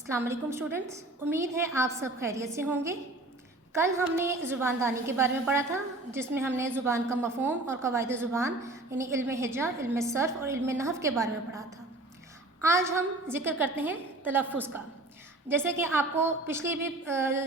अस्सलाम वालेकुम स्टूडेंट्स, उम्मीद है आप सब खैरियत से होंगे। कल हमने ज़ुबानदानी के बारे में पढ़ा था, जिसमें हमने ज़ुबान का मफ़हूम और कवायद ज़ुबान यानी इल्म हिजा, इल्म सर्फ़ और इल्म नहव के बारे में पढ़ा था। आज हम ज़िक्र करते हैं तलफ़्फ़ुज़ का। जैसे कि आपको पिछली भी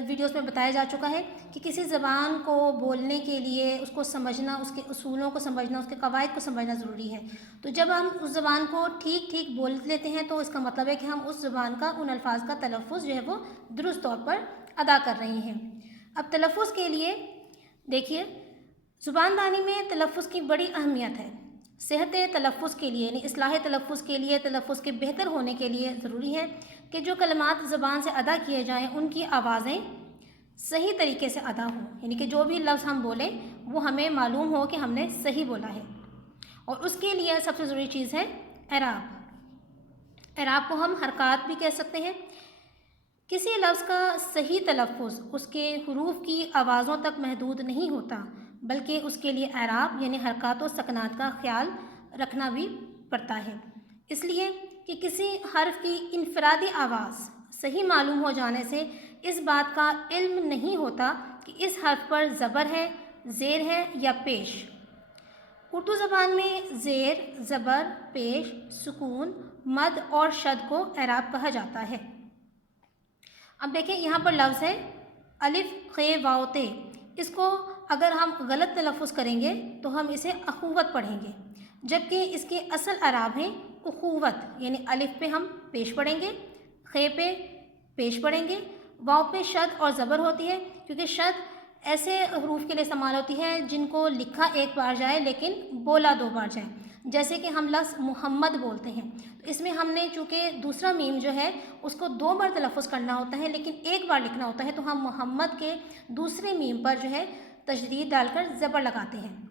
वीडियोस में बताया जा चुका है कि किसी ज़बान को बोलने के लिए उसको समझना, उसके उसूलों को समझना, उसके कवायद को समझना ज़रूरी है। तो जब हम उस ज़बान को ठीक ठीक बोल लेते हैं तो इसका मतलब है कि हम उस ज़बान का, उन अल्फाज का तलफ़्फ़ुज़ जो है वो दुरुस्त तौर पर अदा कर रहे हैं। अब तलफ़्फ़ुज़ के लिए देखिए, ज़ुबानदानी में तलफ़्फ़ुज़ की बड़ी अहमियत है। सेहत तलफ़्फ़ुज़ के लिए यानी इस्लाह तलफ़्फ़ुज़ के लिए, तलफ़्फ़ुज़ के बेहतर होने के लिए ज़रूरी है कि जो कलमात ज़बान से अदा किए जाएँ उनकी आवाज़ें सही तरीके से अदा हों, यानी कि जो भी लफ्ज़ हम बोलें वो हमें मालूम हो कि हमने सही बोला है। और उसके लिए सबसे ज़रूरी चीज़ है एराब। एराब को हम हरकात भी कह सकते हैं। किसी लफ्ज़ का सही तलफ़्फ़ुज़ उसके हुरूफ की आवाज़ों तक महदूद नहीं होता, बल्कि उसके लिए एराब यानी हरकत व सकनात का ख्याल रखना भी पड़ता है। इसलिए कि किसी हर्फ की इनफरादी आवाज़ सही मालूम हो जाने से इस बात का इल्म नहीं होता कि इस हर्फ पर ज़बर है, ज़ेर है या पेश। उर्दू ज़बान में ज़ेर, ज़बर, पेश, सुकून, मद और शद को एराब कहा जाता है। अब देखें, यहाँ पर लफ्ज़ है अलिफ खे वाव ते। इसको अगर हम गलत तलफ़्फ़ुज़ करेंगे तो हम इसे अखुवत पढ़ेंगे, जबकि इसके असल अराब हैं उखुवत, यानी अलिफ पे हम पेश पढ़ेंगे, खे पे पेश पढ़ेंगे, वाव पे शद और ज़बर होती है, क्योंकि शद ऐसे हरूफ के लिए इस्तेमाल होती है जिनको लिखा एक बार जाए लेकिन बोला दो बार जाए। जैसे कि हम लफ्ज़ मोहम्मद बोलते हैं तो इसमें हमने चूँकि दूसरा मीम जो है उसको 2 बार तलफ़्फ़ुज़ करना होता है लेकिन एक बार लिखना होता है, तो हम मोहम्मद के दूसरे मीम पर जो है तशदीद डालकर ज़बर लगाते हैं।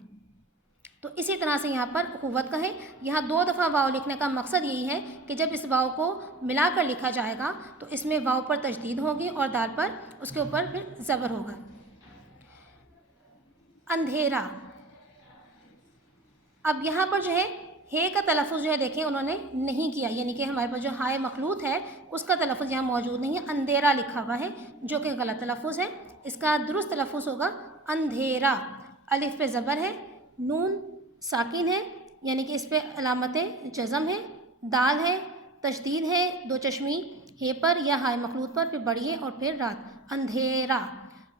तो इसी तरह से यहाँ पर उखुवत का है। यहाँ 2 दफ़ा वाव लिखने का मकसद यही है कि जब इस वाव को मिलाकर लिखा जाएगा तो इसमें वाव पर तशदीद होगी और दाल पर उसके ऊपर फिर ज़बर होगा। अंधेरा। अब यहाँ पर जो है हे का तलफ़्फ़ुज़ जो है देखें उन्होंने नहीं किया, यानी कि हमारे पास जो हाय मखलूत है उसका तलफ़्फ़ुज़ यहाँ मौजूद नहीं है, अंधेरा लिखा हुआ है जो कि गलत तलफ़्फ़ुज़ है। इसका दुरुस्त तलफ़्फ़ुज़ होगा अंधेरा। अलिफ पे ज़बर है, नून साकिन है यानी कि इस पे अलामत जज़म है, दाल है, तशदीद है 2 चश्मी हे पर या हाय मखलूत पर, फिर बढ़िए और फिर रात, अंधेरा।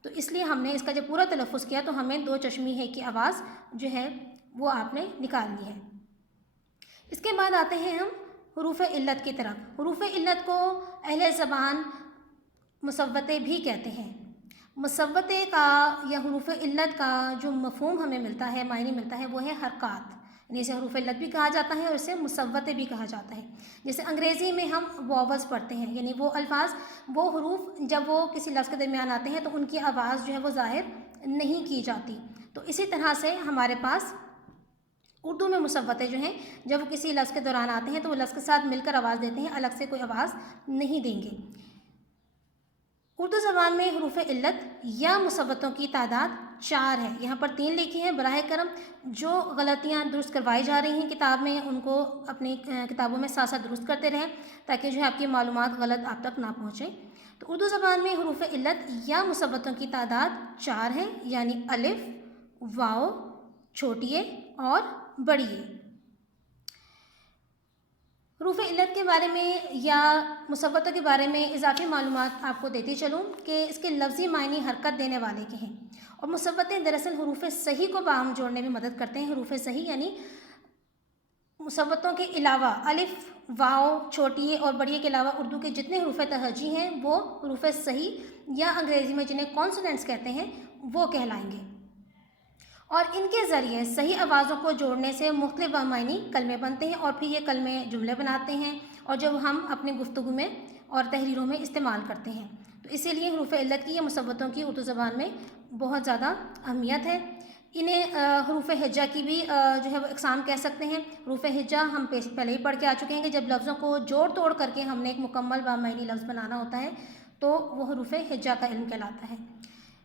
तो इसलिए हमने इसका जब पूरा तलफ़्फ़ुज़ किया तो हमें 2 चश्मी है की आवाज़ जो है वो आपने निकालनी है। इसके बाद आते हैं हम हुरूफ़ इल्लत की तरफ। हुरूफ़ इल्लत को अहले ज़बान मुसव्वते भी कहते हैं। मुसव्वते का या हुरूफ़ इल्लत का जो मफ़हूम हमें मिलता है, मायने मिलता है, वो है हरकात, यानी इसे हुरूफ़ इल्लत भी कहा जाता है और इसे मुसव्वते भी कहा जाता है। जैसे अंग्रेज़ी में हम वॉवल्स पढ़ते हैं, यानी वो अल्फाज, वो हुरूफ जब वो किसी लफ्ज़ के दरमियान आते हैं तो उनकी आवाज़ जो है वो ज़ाहिर नहीं की जाती। तो इसी तरह से हमारे पास उर्दू में मुसव्वते जो हैं जब वो किसी लफ्ज़ के दौरान आते हैं तो वो लफ्ज़ के साथ मिलकर आवाज़ देते हैं, अलग से कोई आवाज़ नहीं देंगे। उर्दू ज़बान में हुरूफ़ इल्लत या मुसव्वतों की तादाद 4 है। यहाँ पर 3 लिखी हैं। बराह करम जो गलतियाँ दुरुस्त करवाई जा रही हैं किताब में उनको अपनी किताबों में साथ साथ दुरुस्त करते रहें ताकि जो है आपकी मालूमात गलत आप तक ना पहुँचे। तो उर्दू ज़बान में हुरूफ़ इल्लत या मुसव्वतों की तादाद 4 है, यानी अलिफ, वाव, छोटी और बड़ी। हुरूफ़ इल्लत के बारे में या मुसव्वतों के बारे में इजाफी मालूमात आपको देती चलूँ कि इसके लफ्ज़ी मायने हरकत देने वाले के हैं और मुसव्वतें दरअसल हुरूफ़ सही को बाहम जोड़ने में मदद करते हैं। हुरूफ़ सही यानी मुसव्वतों के अलावा अलिफ, वाव, छोटी और बड़ी के अलावा उर्दू के जितने हुरूफ़ तहजी हैं वो हुरूफ़ सही या अंग्रेज़ी में जिन्हें कॉन्सोनेंट्स कहते हैं वो कहलाएंगे और इनके ज़रिए सही आवाज़ों को जोड़ने से मुख्तलिफ़ बामायनी कलमे बनते हैं और फिर ये कलमे जुमले बनाते हैं और जब हम अपनी गुफ्तगू में और तहरीरों में इस्तेमाल करते हैं। तो इसीलिए हुरूफ़ इल्लत की या मुसव्वतों की उर्दू ज़बान में बहुत ज़्यादा अहमियत है। इन्हें हुरूफ़ हिज्जा की भी जो है वो इक़साम कह सकते हैं। हुरूफ़ हिज्जा हम पहले ही पढ़ के आ चुके हैं कि जब लफ्ज़ों को जोड़ तोड़ करके हमने एक मुकम्मल बामायनी लफ्ज़ बनाना होता है तो वो हुरूफ़ हिज्जा का इल्म कहलाता है।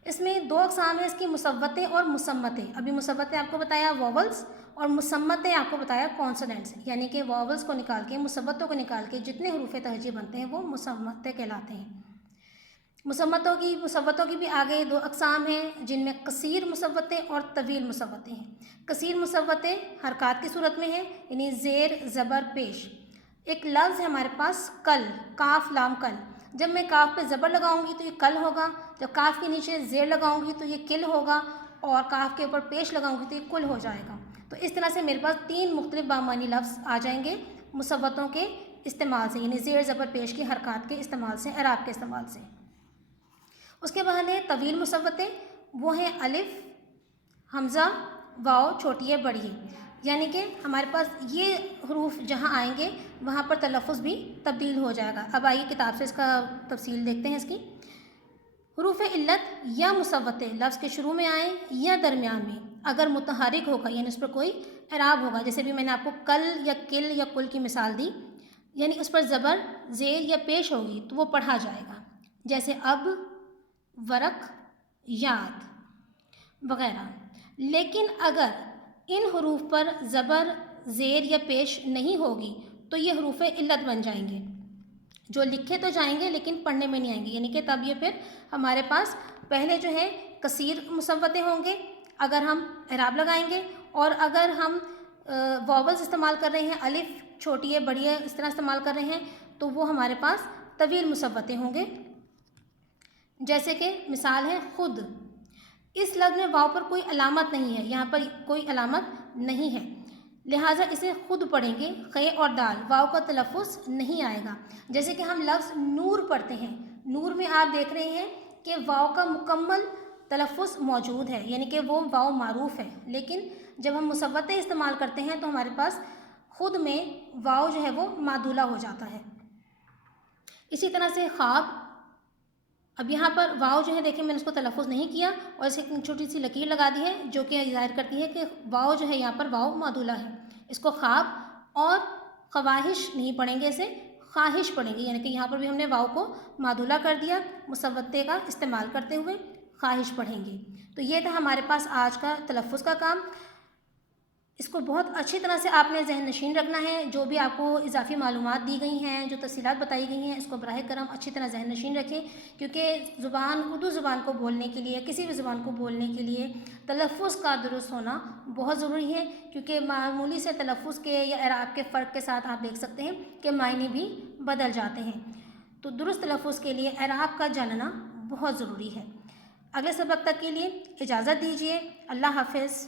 اس میں دو اقسام ہیں اس کی، مصوتیں اور مسمتیں. ابھی مصوتیں آپ کو بتایا واولس، اور مسمتیں آپ کو بتایا کانسوننٹس، یعنی کہ واولس کو نکال کے مسوتوں کو نکال کے جتنے حروف تہجی بنتے ہیں وہ مسمتیں کہلاتے ہیں. مسوتوں کی بھی آگے دو اقسام ہیں جن میں قصیر مسوتیں اور طویل مسوتیں ہیں. قصیر مسوتیں حرکات کی صورت میں ہیں، یعنی زیر زبر پیش. ایک لفظ ہے ہمارے پاس کل، کاف لام کل. جب میں کاف پہ زبر لگاؤں گی تو یہ کل ہوگا، جب کاف کے نیچے زیر لگاؤں گی تو یہ کل ہوگا، اور کاف کے اوپر پیش لگاؤں گی تو یہ کل ہو جائے گا. تو اس طرح سے میرے پاس 3 مختلف بامعنی لفظ آ جائیں گے مسوتوں کے استعمال سے، یعنی زیر زبر پیش کی حرکات کے استعمال سے، اعراب کے استعمال سے. اس کے بعد ہے طویل مسوتیں، وہ ہیں الف، حمزہ، واو چھوٹی ہے بڑی ہے. یعنی کہ ہمارے پاس یہ حروف جہاں آئیں گے وہاں پر تلفظ بھی تبدیل ہو جائے گا. اب آئیے کتاب سے اس کا تفصیل دیکھتے ہیں اس کی. حروف علت یا مسوتیں لفظ کے شروع میں آئیں یا درمیان میں، اگر متحرک ہوگا یعنی اس پر کوئی اعراب ہوگا، جیسے بھی میں نے آپ کو کل یا کل یا کل کی مثال دی، یعنی اس پر زبر زیر یا پیش ہوگی تو وہ پڑھا جائے گا، جیسے اب، ورق، یاد وغیرہ. لیکن اگر ان حروف پر زبر زیر یا پیش نہیں ہوگی تو یہ حروف علت بن جائیں گے، جو لکھے تو جائیں گے لیکن پڑھنے میں نہیں آئیں گے. یعنی کہ تب یہ پھر ہمارے پاس پہلے جو ہے کثیر مسوتیں ہوں گے اگر ہم اعراب لگائیں گے، اور اگر ہم واولز استعمال کر رہے ہیں، الف چھوٹی ہے بڑی ہے اس طرح استعمال کر رہے ہیں، تو وہ ہمارے پاس طویل مسوتیں ہوں گے. جیسے کہ مثال ہے خود. اس لفظ میں واو پر کوئی علامت نہیں ہے، یہاں پر کوئی علامت نہیں ہے، لہٰذا اسے خود پڑھیں گے. خے اور دال، واو کا تلفظ نہیں آئے گا. جیسے کہ ہم لفظ نور پڑھتے ہیں، نور میں آپ دیکھ رہے ہیں کہ واو کا مکمل تلفظ موجود ہے، یعنی کہ وہ واو معروف ہے. لیکن جب ہم مسوتیں استعمال کرتے ہیں تو ہمارے پاس خود میں واو جو ہے وہ معدولہ ہو جاتا ہے. اسی طرح سے خواب. اب یہاں پر واو جو ہے دیکھیں میں نے اس کو تلفظ نہیں کیا اور اسے ایک چھوٹی سی لکیر لگا دی ہے جو کہ ظاہر کرتی ہے کہ واو جو ہے یہاں پر واو معدولہ ہے. اس کو خواب اور خواہش نہیں پڑھیں گے، اسے خواہش پڑھیں گے، یعنی کہ یہاں پر بھی ہم نے واو کو معدولہ کر دیا مسوتے کا استعمال کرتے ہوئے، خواہش پڑھیں گے. تو یہ تھا ہمارے پاس آج کا تلفظ کا کام. اس کو بہت اچھی طرح سے آپ نے ذہن نشین رکھنا ہے. جو بھی آپ کو اضافی معلومات دی گئی ہیں، جو تفصیلات بتائی گئی ہیں، اس کو براہ کرم اچھی طرح ذہن نشین رکھیں، کیونکہ اردو زبان کو بولنے کے لیے، کسی بھی زبان کو بولنے کے لیے تلفظ کا درست ہونا بہت ضروری ہے. کیونکہ معمولی سے تلفظ کے یا اعراب کے فرق کے ساتھ آپ دیکھ سکتے ہیں کہ معنی بھی بدل جاتے ہیں. تو درست تلفظ کے لیے اعراب کا جاننا بہت ضروری ہے. اگلے سبق تک کے لیے اجازت دیجیے. اللہ حافظ.